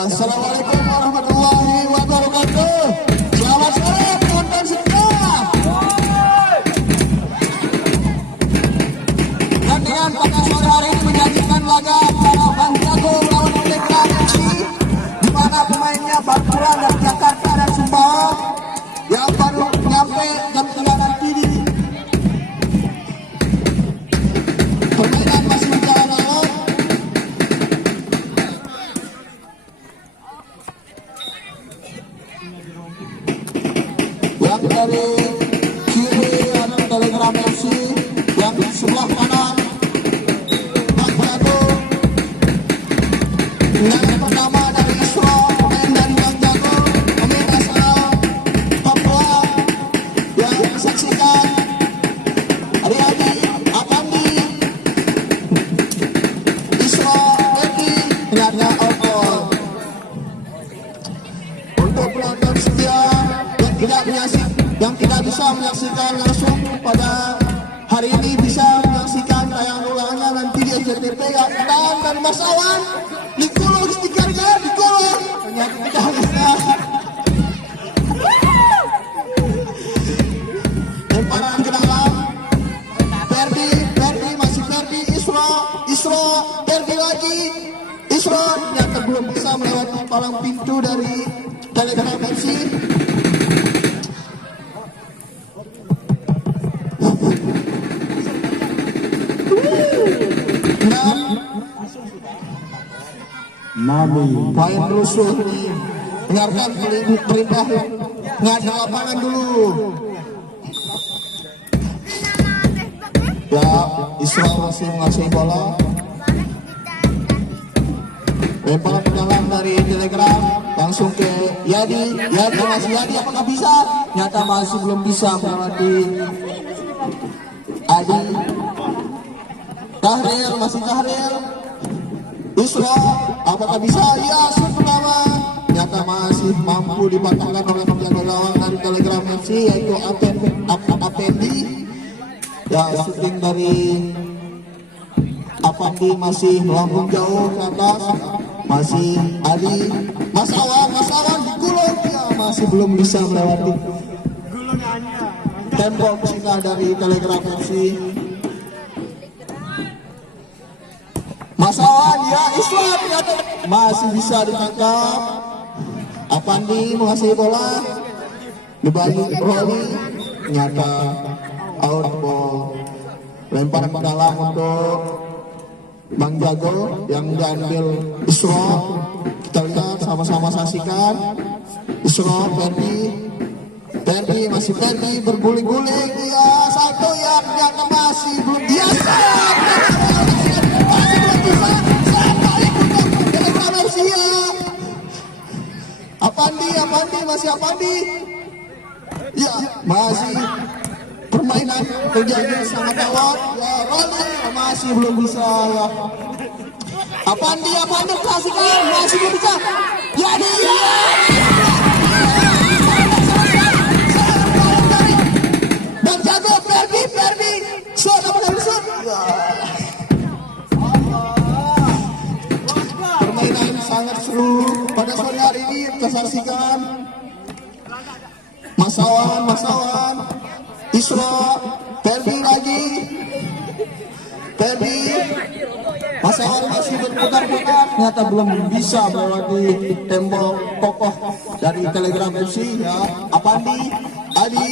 Assalamualaikum warahmatullahi wabarakatuh. Selamat sore penonton semua. Dan dengan pada sore hari ini menyajikan laga antara Bang Jago melawan Telegram FC, di mana pemainnya Bangkuran dari Jakarta dan Sumbawa yang baru nyampe jam 3 nanti di permainan masih berjalan alot. Yang dari kiri ada Telegram FC, yang di sebelah kanan Bang Jago. Tendangan pertama dari Isro, pemain dari Bang Jago, pemain asal Papua yang disaksikan Adi Apandi, Isro, Eki, ternyata outdoor. Untuk penonton setia yang tidak bisa menyaksikan langsung pada hari ini bisa menyaksikan tayangan ulangannya nanti di SCTV ya. Dan Mas Awan di Kulo stikernya di Kulo ternyata tidak bisa. Lemparan ke dalam Ferdi masih Ferdi, Isro Ferdi lagi, Isro ternyata belum bisa melewati palang pintu dari Telegram FC. Main rusuh nih, dengarkan perintah nggak ada lapangan dulu. Ya, Israel masih menguasai bola. Lemparan ke dalam dari Telegram langsung ke Yadi masih Yadi, apakah bisa? Nyata masih belum bisa melewati Adi. Tahrir masih Tahrir. Isro, apakah bisa? Ya, shoot pertama. Nyata masih mampu dipatahkan oleh penjaga gawang dari Telegram FC, yaitu Apendi. Ya, shooting dari Apandi masih melambung jauh ke atas. Masih Adi, Mas Awan di gulung. Ya, masih belum bisa melewati tembok Cina dari Telegram FC. Mas Awan, ya Islam masih bisa ditangkap. Apandi menguasai bola, dibagi Roli, nyata out ball. Lemparan ke dalam untuk Bang Jago yang diambil Isro. Kita lihat sama-sama saksikan. Isro, Ferdi masih Ferdi berguling-guling. Ya satu ya, ternyata masih belum biasa. Apandi ya masih permainan terjadi sangat alot. Ya Roli masih belum bisa ya. Apandi kasihkan masih belum bisa. Ya dia dan Jago Ferdi shot shot. Permainan sangat seru pada sore hari ini kita saksikan. Mas Awan, Isro, Ferdi lagi, Mas Awan masih berputar-putar, ternyata belum bisa melewati tembok kokoh dari Telegram FC. Ya, Apandi, Adi,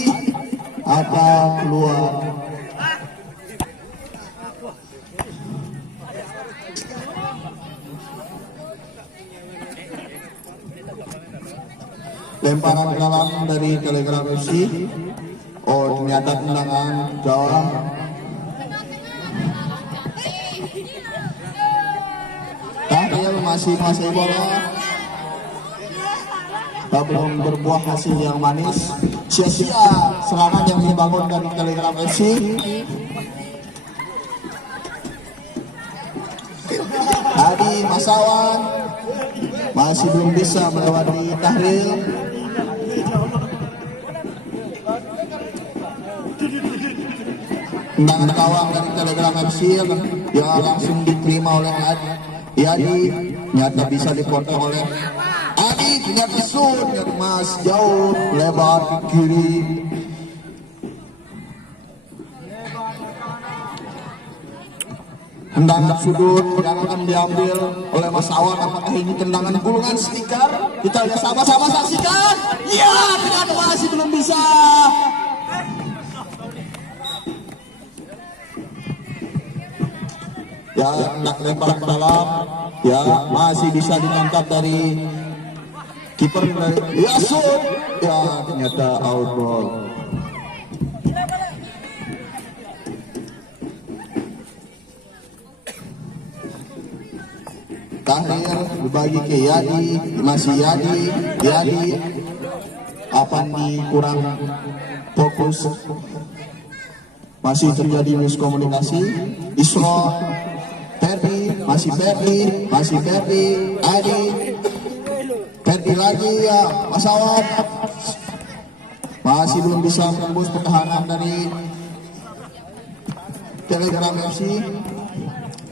apa keluar. Lemparan ke dalam dari Telegram FC. Oh, ternyata tendangan gawang. masih menguasai bola. Belum berbuah hasil yang manis. Sia-sia serangan yang dibangun dari Telegram FC. Adi Masawan masih belum bisa melewati Tahril. Tendangan gawang dari Telegram FC yang langsung diterima oleh Adi. Nyata bisa dipotong oleh Adi, ternyata shoot dari Mas jauh lebar ke kiri. Tendangan sudut yang akan diambil oleh Mas Awan. Apakah ini tendangan gulungan stiker? Kita lihat sama-sama saksikan. Ya, ternyata masih belum bisa. Ya, nak lempar ke dalam. Ya, masih bisa ditangkap dari kiper dari Yasud. Ya, ternyata out ball. Tahril berbagi ke Yadi, masih Yadi Apandi kurang fokus, masih terjadi miskomunikasi. Isro, Ferdi, masih Ferdi, Adi, Ferdi lagi ya, Masawan masih belum bisa menembus pertahanan dari Telegram FC.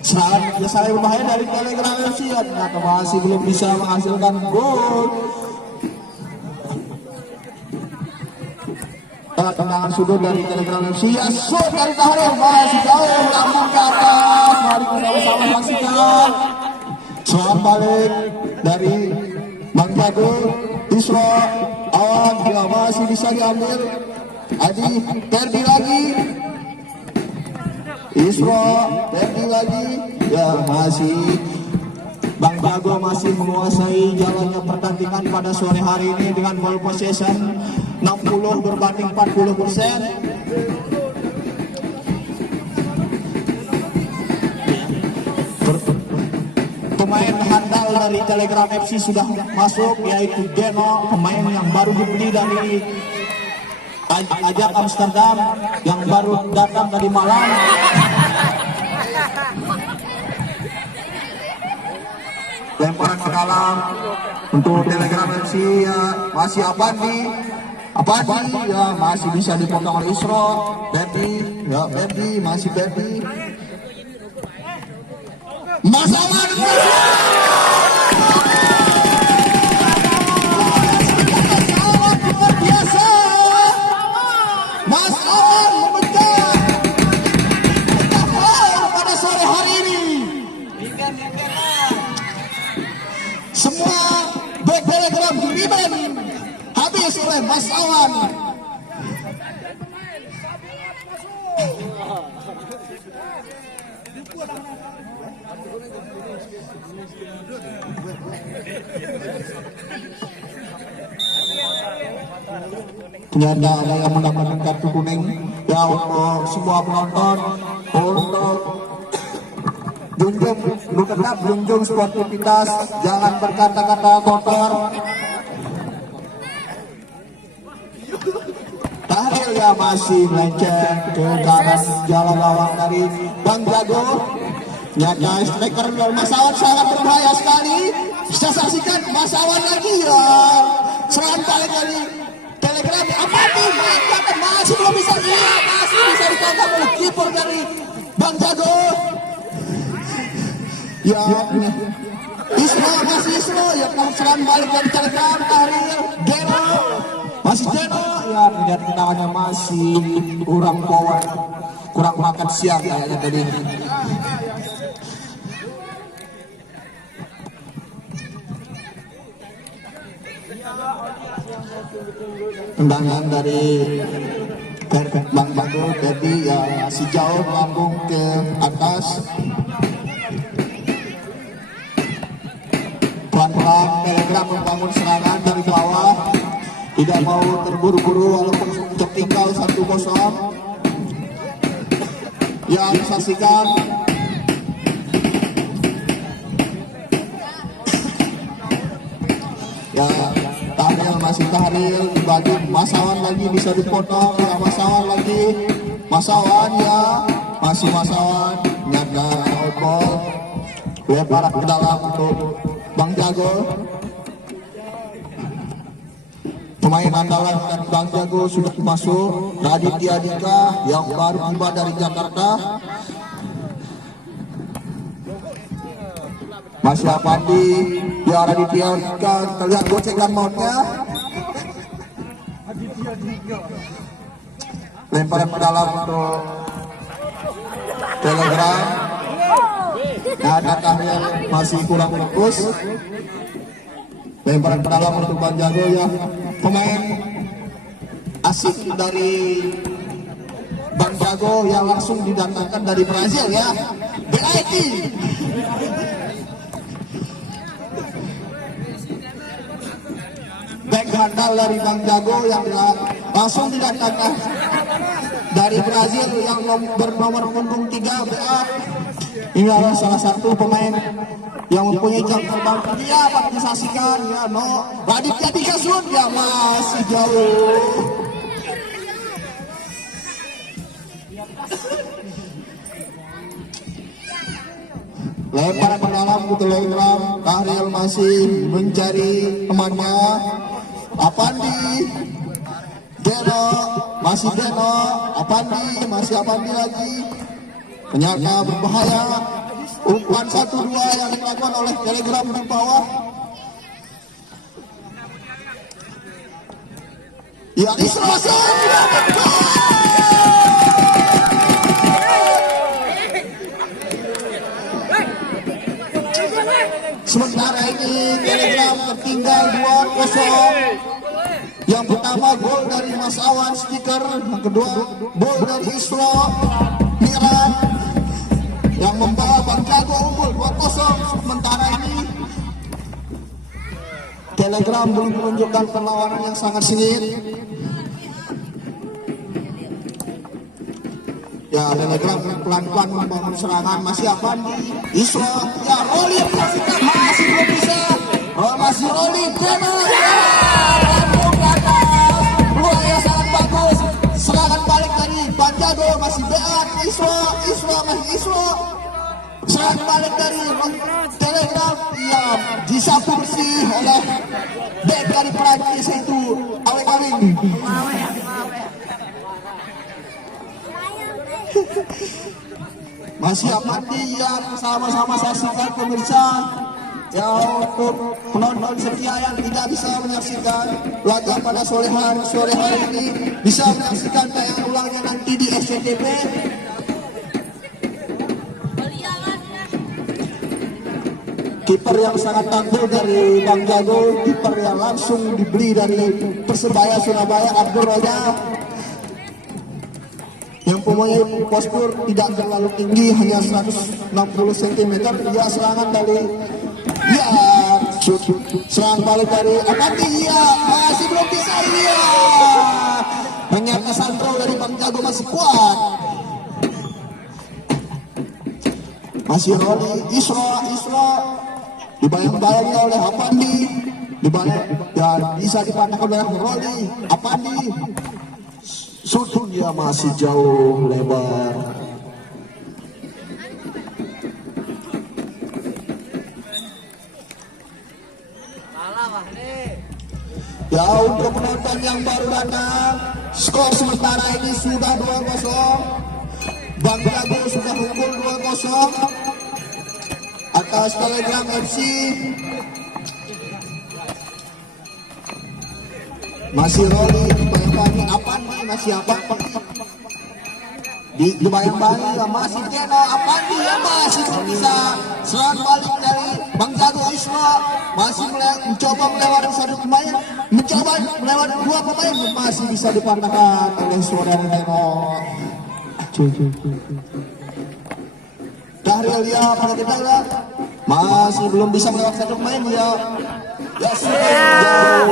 Serangan yang berbahaya dari Telegram FC ya, ternyata masih belum bisa menghasilkan gol. Tendangan sudut dari Telegram FC ya, shoot dari Tahril masih jauh, lambung ke atas. Mari kita bersama saksikan serangan balik dari Bang Jago. Isro, Awan ya masih bisa diambil. Adi, Ferdi lagi. Isro, Ferdi lagi. Ya masih Bang Jago masih menguasai jalannya pertandingan pada sore hari ini dengan ball possession 60 berbanding 40%. Pemain handal dari Telegram FC sudah masuk, yaitu Geno, pemain yang baru dibeli dari Ajax Amsterdam yang baru datang dari Malang. Lemparan ke dalam untuk Telegram FC ya, masih Apandi ya masih bisa dipotong oleh Isro. Ferdi masih Ferdi. Mas Awan luar biasa. Mas Awan memecah pada sore hari ini. Semua back Telegram dirimen habis oleh Mas Awan. Ternyata ada yang mendapatkan kartu kuning ya untuk semua penonton. Untuk tetap junjung sportivitas, jangan berkata-kata kotor. Tahril ya masih melenceng ke kanan jalan gawang dari Bang Jago. Nyata striker Mas Awan sangat berbahaya sekali. Bisa saksikan Mas Awan lagi ya. Serangan balik dari Telegram. Apa nih? Masih belum bisa. Ya, masih bisa ditangkap oleh kiper dari Bang Jago. Ya, Isro ya, serangan balik dari Telegram. Tahril, Geno, masih Geno. Ya, terlihat tendangannya masih kurang power, kurang makan siang kayaknya tadi. Tendangan dari Bang Jago jadi ya masih jauh melambung ke atas. Pelan-pelan Telegram membangun serangan dari bawah, tidak mau terburu-buru walaupun tertinggal 1-0. Ya, saksikan Ya, tahril masih tahril, bagi Masawan lagi bisa dipotong, ya Masawan lagi, Masawan ya, masih Masawan, nyaga outball, lempar ke dalam untuk Bang Jago. Pemain andalan dan Bang Jago sudah masuk, Raditya Dika yang baru tiba dari Jakarta. Masih Apandi, ya Raditya Dika, kita lihat gocekan mautnya. Lemparan ke dalam untuk Telegram. Ada tahril masih kurang fokus. Lemparan ke dalam untuk Bang Jago ya. Pemain asik dari Bang Jago yang langsung didatangkan dari Brazil ya. BIT. Back handal dari Bang Jago yang langsung didatangkan dari Brazil yang bernomor punggung 3 BA. Ini adalah salah satu pemain yang mempunyai jam terbang tinggi. Ya, Pak disaksikan ya, no. Raditya Dika Sun ya masih jauh. Lempar ke dalam ke Telegram. Tahril masih mencari temannya. Apandi, Deno, masih Deno, Apandi, masih Apandi lagi. Ternyata berbahaya. Umpan 1-2 yang dilakukan oleh Telegram di bawah. Ya, Isra sementara ini Telegram tertinggal 2-0. Yang pertama gol dari Mas Awan stiker, yang kedua gol dari Isra Miran yang membawa Bang Jago unggul 2-0. Sementara ini Telegram belum menunjukkan perlawanan yang sangat sengit. Ya, Telegram pelan-pelan membangun serangan. Masih Apandi, Isra, ya Roli masih belum bisa. Masih Roli, Deno, ya langsung ke atas. Peluang yang sangat bagus. Serangan balik dari Bang Jago, masih Beat, Isra, masih Isra. Serangan balik dari Telegram, ya disapu bersih oleh back dari Perancis itu Aweng-Aweng. Masih Apandi yang sama-sama saksikan pemirsa ya, untuk penonton setia yang tidak bisa menyaksikan laga pada sore hari ini bisa menyaksikan tayangan ulangnya nanti di SCTV. Kiper yang sangat tangguh dari Bang Jago, kiper yang langsung dibeli dari Persebaya Surabaya, Abdul Rojak, yang mempunyai postur tidak terlalu tinggi, hanya 160 cm. Dia serangan dari ya, serang balik dari Apandi, ya masih belum bisa ini ya. Ternyata Sandro dari Bang Jago masih kuat. Masih Roli, Isra dibayang-bayangi oleh Apandi, dan bisa dipatahkan oleh Roli. Apandi sudut dia masih jauh lebar. Ya, untuk penonton yang baru datang, skor sementara ini sudah 2-0. Bang Jago sudah unggul 2-0 atas Telegram FC. Masih Roli, dibayang-bayangi Apandi, masih Apandi. Dibayang-bayangi masih Deno, Apandi ya masih belum bisa. Serangan balik dari Bang Jago, Isra masih mencoba melewati satu pemain, mencoba melewati dua pemain, masih bisa dipatahkan oleh Saudara Deno. Tahril ya pada kita ya, masih belum bisa melewati satu pemain ya. Ya sudah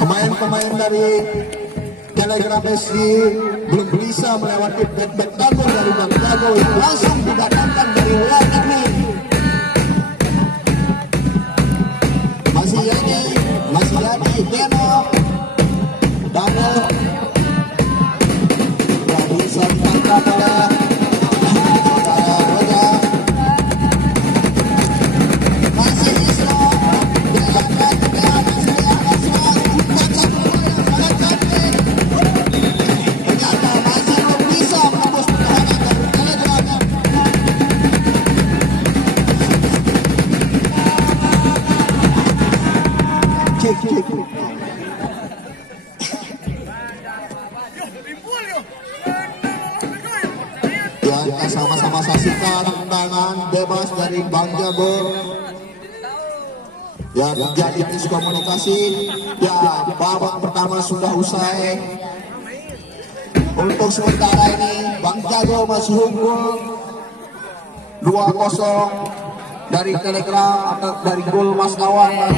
pemain-pemain dari Telegram SG belum bisa melewati back tangguh dari Bang Jago yang langsung didatangkan dari luar negeri. Masih jadi Deno Dano tidak bisa ditangkap oleh Roja. Masih Isro ya, sama-sama saksikan tendangan bebas dari Bang Jago yang menjadi miskomunikasi. Ya, babak pertama sudah usai. Untuk sementara ini Bang Jago masih unggul 2-0 dari Telegram atau dari gol Mas Lawan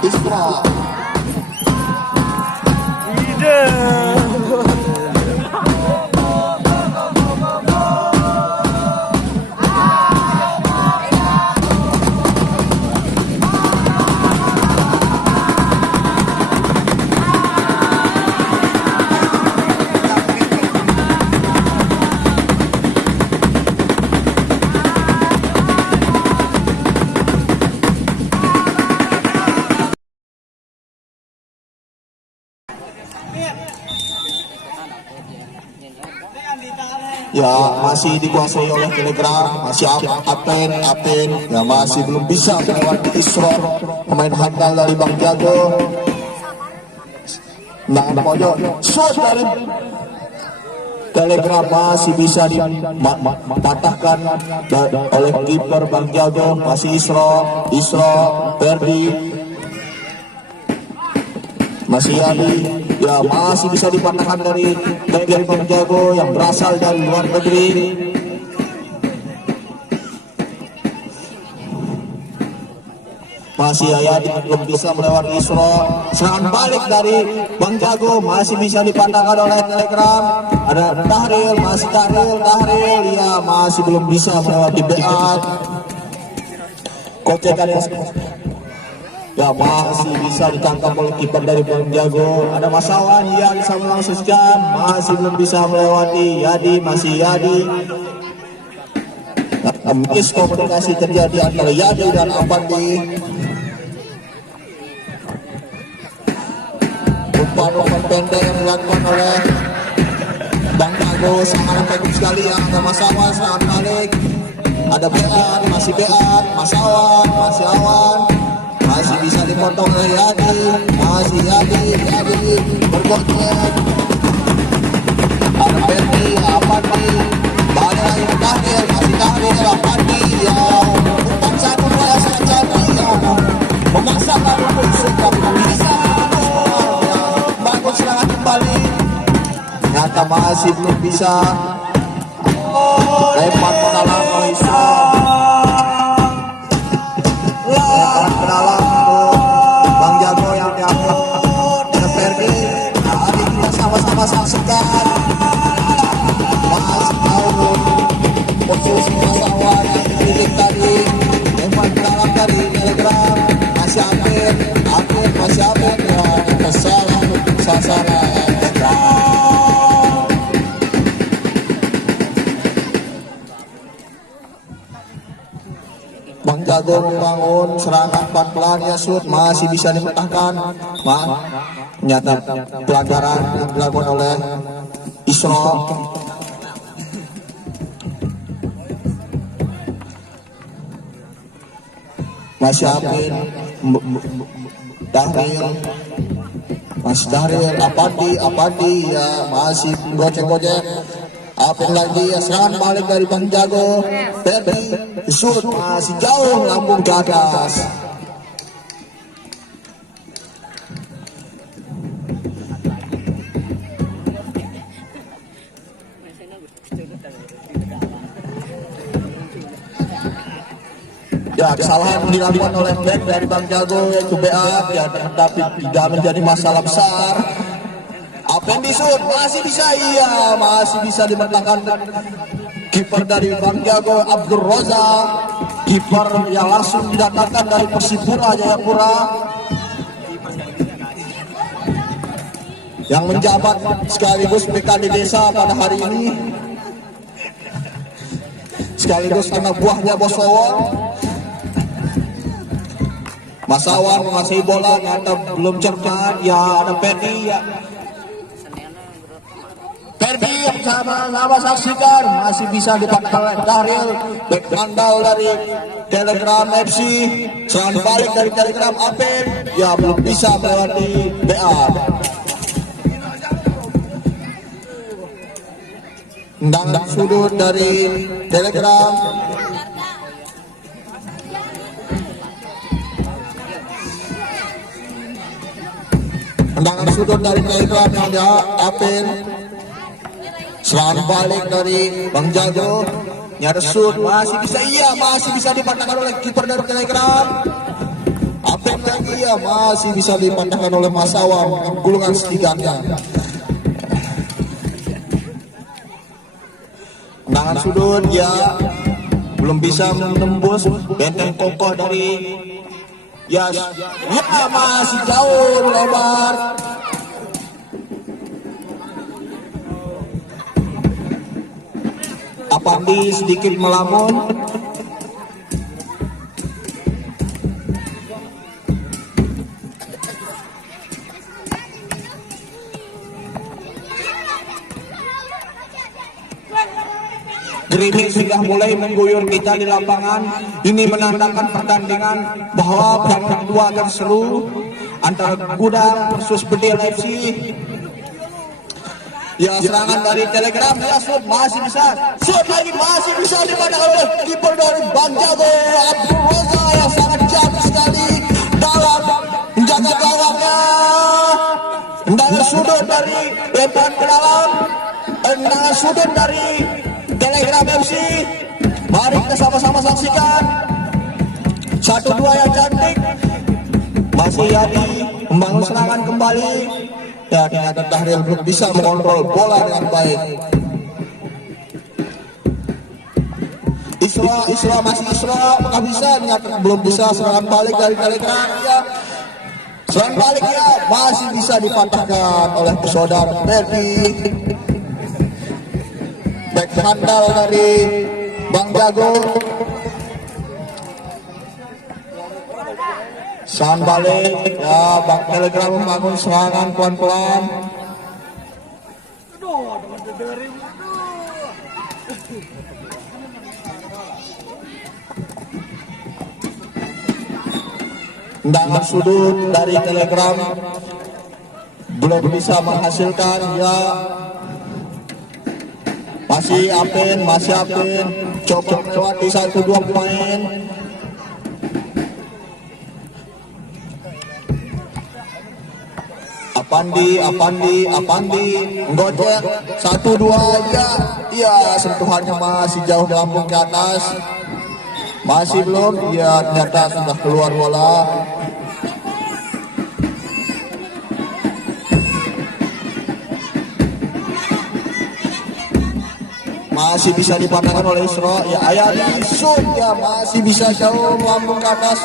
Isra. Ya, masih dikuasai oleh Telegram, masih Apen, ya masih belum bisa melewati Isror, pemain handal dari Bang Jago. Nah, pojok, shot dari Telegram masih bisa dipatahkan oleh kiper Bang Jago. Masih Isro, Ferdi, masih Adi, ya masih bisa dipatahkan dari Bang Jago yang berasal dari luar negeri. Masih Ayadi belum bisa melewati Isro. Serangan balik dari Bang Jago masih bisa dipatahkan oleh Telegram. Ada Tahril, masih Tahril, ya masih belum bisa melewati Beat. Kocekan ya masih bisa ditangkap oleh kiper dari Bang Jago. Ada Masawan yang bisa melangsungkan, masih belum bisa melewati Yadi, masih Yadi. Miskomunikasi terjadi antara Yadi dan Apandi. Umpan pendek yang dilakukan oleh Bang Jago sangat bagus sekali ya. Ada Masawan serangan balik. Ada Beat, masih Beat, Masawan, masih Awan. Masih bisa dipotong oleh Yadi, masih Yadi bergocek. Ada Ferdi, Apandi, balik lagi ke Tahril, masih Tahril, Apandi, ya umpan satu bola saja, ya memaksakan untuk Isra, bisa bangun serangan kembali. Ternyata masih belum bisa. Lempar ke dalam oleh Isra. Ke dalam Bang Jago yang diangkat ada Ferdi. Hari kita sama-sama saksikan masih tahu posisi Masawan yang dilirik tadi. Lempar ke dalam dari Telegram. Masih Amin ya kesalahan untuk sasaran. Bang Jago membangun serangan pelan-pelan ya shoot, masih bisa dipecahkan. Ternyata pelanggaran yang dilakukan oleh Isro. Masih Amin, Dahril, masih Dahril, Apandi ya masih gocek-gocek. Apin lagi ya, serangan balik dari Bang Jago. Ferdi shoot masih jauh, lambung ke atas. Ya, kesalahan dilakukan oleh back dari Bang Jago yaitu BA, ya, tapi tidak menjadi masalah besar. Apa yang disut masih bisa, iya masih bisa dimenangkan kiper dari Bang Jago Abdul Rozak, kiper yang langsung didatangkan dari Persipura Jayapura yang menjabat sekaligus PKD desa pada hari ini, sekaligus anak buahnya Bos Wawon. Mas Awan menguasai bola, ternyata belum cermat. Ya, ada Ferdi, ya. Ferdi yang sama-sama saksikan masih bisa dipatahkan oleh Daryl, back handal dari Telegram FC, serangan balik dari Telegram Apen, ya belum bisa melewati BA. Tendangan sudut dari Telegram. Tendangan sudut dari Telegram yang dia Apen. Serangan balik dari Bang Jago. Nyada shoot masih bisa, iya masih bisa dipatahkan oleh kiper dari Telegram. Apen lagi, ya masih bisa dipatahkan oleh Mas Awam gulungan setiganya. Tendangan sudut, ya belum bisa menembus benteng kokoh dari Yas. Ya masih jauh lebar. Apandi sedikit melamun. Gerimis sudah mulai mengguyur kita di lapangan. Ini menandakan pertandingan bahwa pertandingan kedua akan seru antara Gudang versus Bedil FC. Ya, serangan dari Telegram, ya shoot masih bisa, shoot lagi masih bisa dipandang oleh kiper dari Bang Jago Abdul Roza yang sangat jatuh sekali dalam menjaga gawangnya. Tendangan sudut dari lemparan ke dalam, tendangan sudut dari Telegram FC. Mari kita sama-sama saksikan. 1-2 yang cantik. Masih Yadi membangun serangan kembali. Ya, ternyata Daryl belum bisa mengontrol bola dengan baik. Isra masih Isra, apakah bisa? Ternyata belum bisa. Serangan balik dari Telegram. Ya. Serangan balik, ya masih bisa dipatahkan oleh saudara Ferdi. Back handal dari Bang Jago. Serangan balik, ya Bang Telegram membangun serangan pelan-pelan. Tendangan sudut dari Telegram belum bisa menghasilkan, ya. Masih Apen, coba di 1-2 pemain. Apandi, Gojek 1-2 aja. Iya, sentuhannya masih jauh melambung ke atas. Masih belum, ya ternyata sudah keluar bola. Masih bisa dipandangkan oleh Isra, ya Ayani shoot, ya masih bisa jauh melambung ke atas.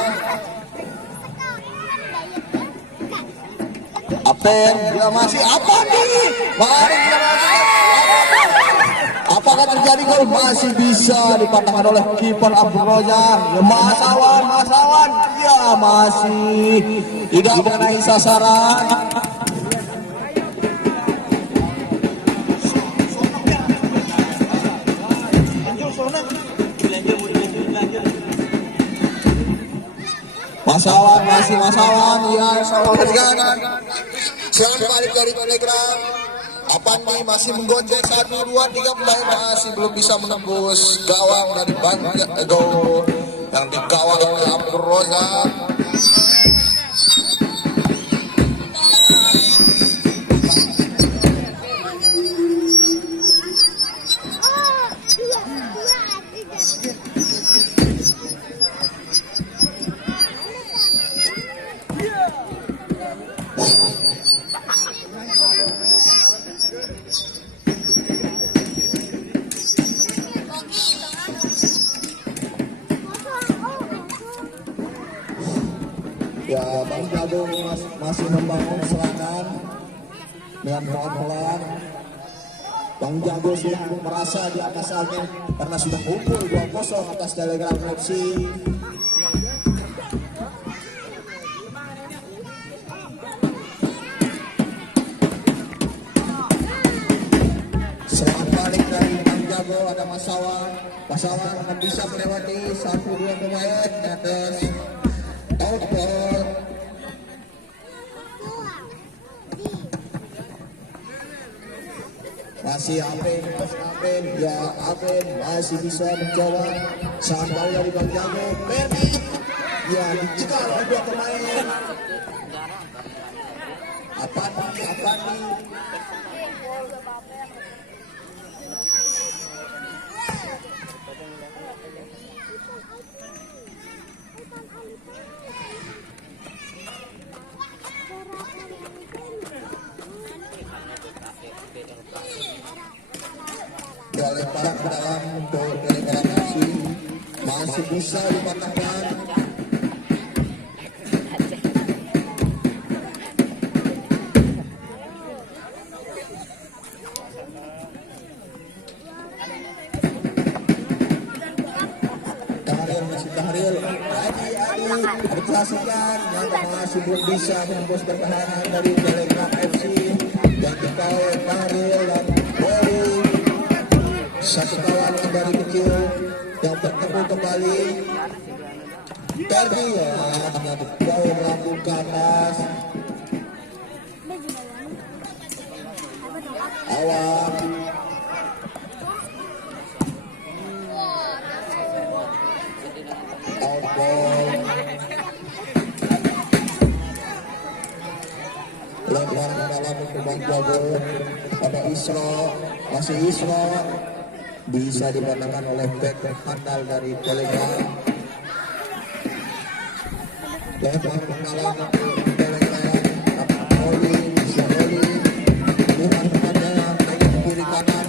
Apen, dia masih Apandi. Mari kita masuk. Apakah terjadi gol? Masih bisa dipatahkan oleh kiper Abdul Roza. Ya Mas Awan, ya masih tidak mengenai sasaran. Mas Awan, ya saksikan. Serangan balik dari Telegram. Apandi masih menggonceng 1-2 3 pemain masih belum bisa menembus gawang dari Bang Jago yang dikawal oleh Abdul Roza. Ya, Bang Jago masih membangun serangan dengan pelan-pelan. Bang Jago sudah merasa di atas angin karena sudah unggul 2-0 atas Telegram FC. Serangan balik dari Bang Jago, ada Masawan. Masawan akan bisa melewati 1-2 pemain atas outball. Masih Apen, ya Apen masih bisa menjawab. Saat bal dari Bang Jago, Ferdi, ya dicekal oleh dua pemain. Apandi. Ya, lemparan ke dalam untuk Telegram masih bisa dipatahkan. Tahril, Adi berkelasikan yang masih belum bisa menembus pertahanan dari Telegram FC yang dikawal Tahril dan Boy. Satu kawan yang dari kecil yang bertemu kembali. Ferdi ya, jauh melambung ke atas. Awal. Outball. Lemparan ke dalam untuk Bang Jago. Ada Isro, masih Isro. Bisa dipatahkan oleh back handal dari Telegram. Lemparan ke dalam Telegram. Oli lihat kepada kiri kanan.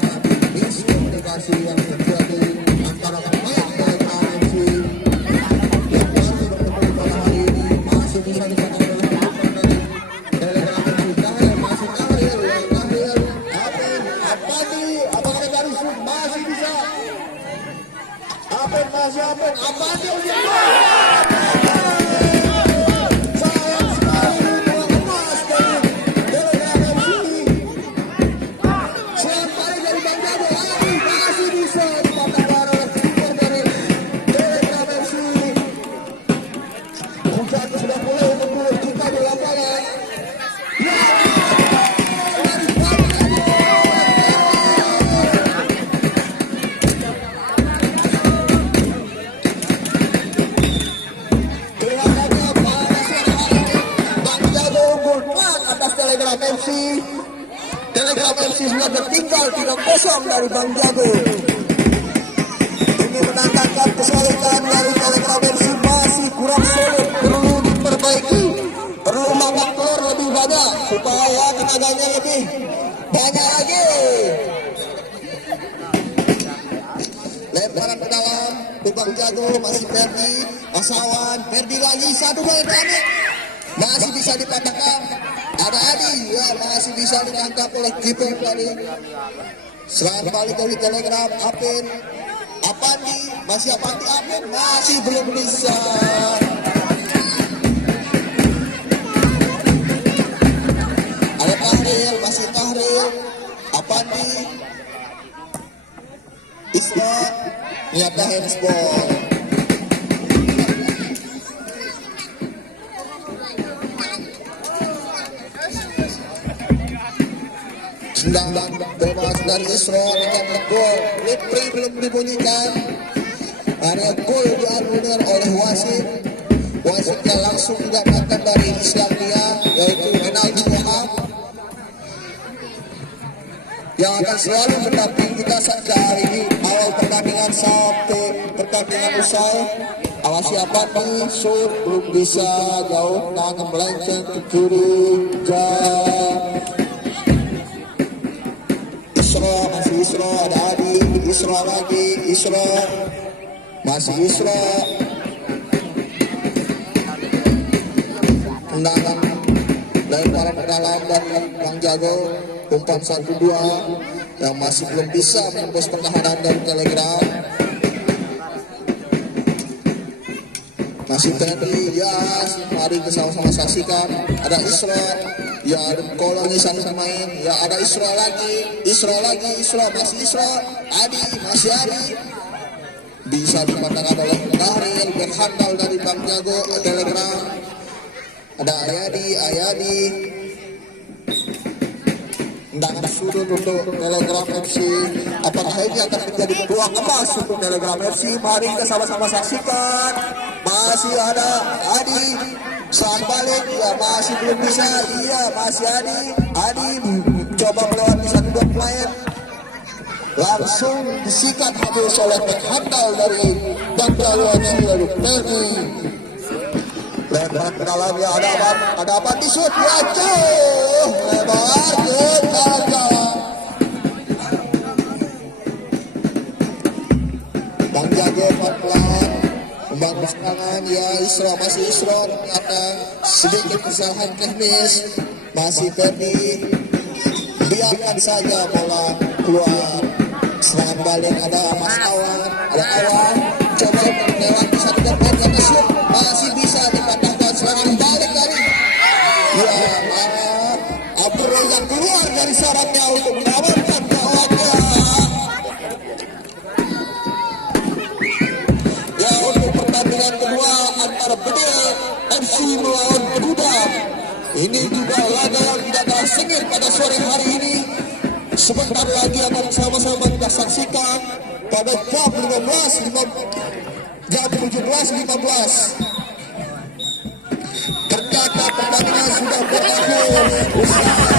Miskomunikasi yang terjadi antara pemain Telegram FC yang baru bertemu pada hari ini masih bisa dipatahkan oleh pemain dari Telegram FC. Masih Tahril, Apandi, apakah dari sud masih bisa? Apandi sayang sekali ruang emas dari Telegram FC. Serangan balik dari Bang Jago, Adi masih bisa dipatahkan oleh keeper dari Telegram FC. Hujan sudah mulai membuat kita di lapangan. Ya, Telegram FC. Telegram FC sudah tertinggal 3-0 dari Bang Jago. Ini menandakan kesulitan dari Telegram FC masih kurang solid, perlu diperbaiki, perlu makan telur lebih banyak supaya tenaganya lebih banyak lagi. Lemparan ke dalam, Bang Jago masih Ferdi, Masawan, Ferdi lagi satu gol kami. Masih bisa dipatahkan. Ada Adi, ya masih bisa ditangkap oleh kiper dari serangan balik dari Telegram. Apandi, masih Apen masih belum bisa. Ada Tahril, masih Tahril, Apandi, Isra, niatnya handsball. Sedang bebas dari Isra mencetak gol. Referee belum dibunyikan. Ada gol dianulir oleh wasit. Wasitnya langsung didapatkan dari Islamia, yaitu Renaldi Wahab, yang akan selalu mendampingi kita sejak hari ini awal pertandingan sampai pertandingan usai. Awas siapa nih, shoot belum bisa, jauh tangan melenceng ke kiri. Isra, masih Isra, ada Adi, Isra lagi, Isra, masih Isra. Tendangan lemparan ke dalam dari Bang Jago, umpan 1-2 yang masih belum bisa menembus pertahanan dari Telegram. Masih Teddy, ya, mari kita sama-sama saksikan. Ada Isra, ya, ada kolongi satu pemain, ya, ada Isra lagi, Isra, masih Isra, Adi, masih Adi. Bisa dipandangkan oleh Bahril, berhandal dari Bang Jago, Telegram. Ada Ayadi. Tendangan sudut untuk Telegram FC. Apakah ini akan menjadi peluang emas untuk Telegram FC? Mari kita sama-sama saksikan. Masih ada Adi, saat balik, ya masih belum bisa, iya masih Adi coba melewati 1-2 pemain, langsung disikat habis oleh penghandal dari Bangkaluan dari Pelni. Lebar ke dalam, ya ada apa di shoot, ya jauh, lebar ke dalam. Bang Jago pelan membangun serangan, ya Isra, masih Isra, ternyata sedikit kesalahan teknis, masih Ferdi, biarkan saja bola keluar. Serangan balik, ada Mas Awan, coba melewati 1 pemain yang shoot, masih bisa dipatahkan. Serangan balik dari Abdul yang keluar dari syaratnya untuk menawarkan kawannya. Ya, untuk pertandingan kedua antara Bedil FC melawan Pedudam, ini juga laga yang tidak kalah sengit pada sore hari ini. Sebentar lagi akan sama-sama kita saksikan pada jam 17.15. Ternyata pertandingan sudah berakhir.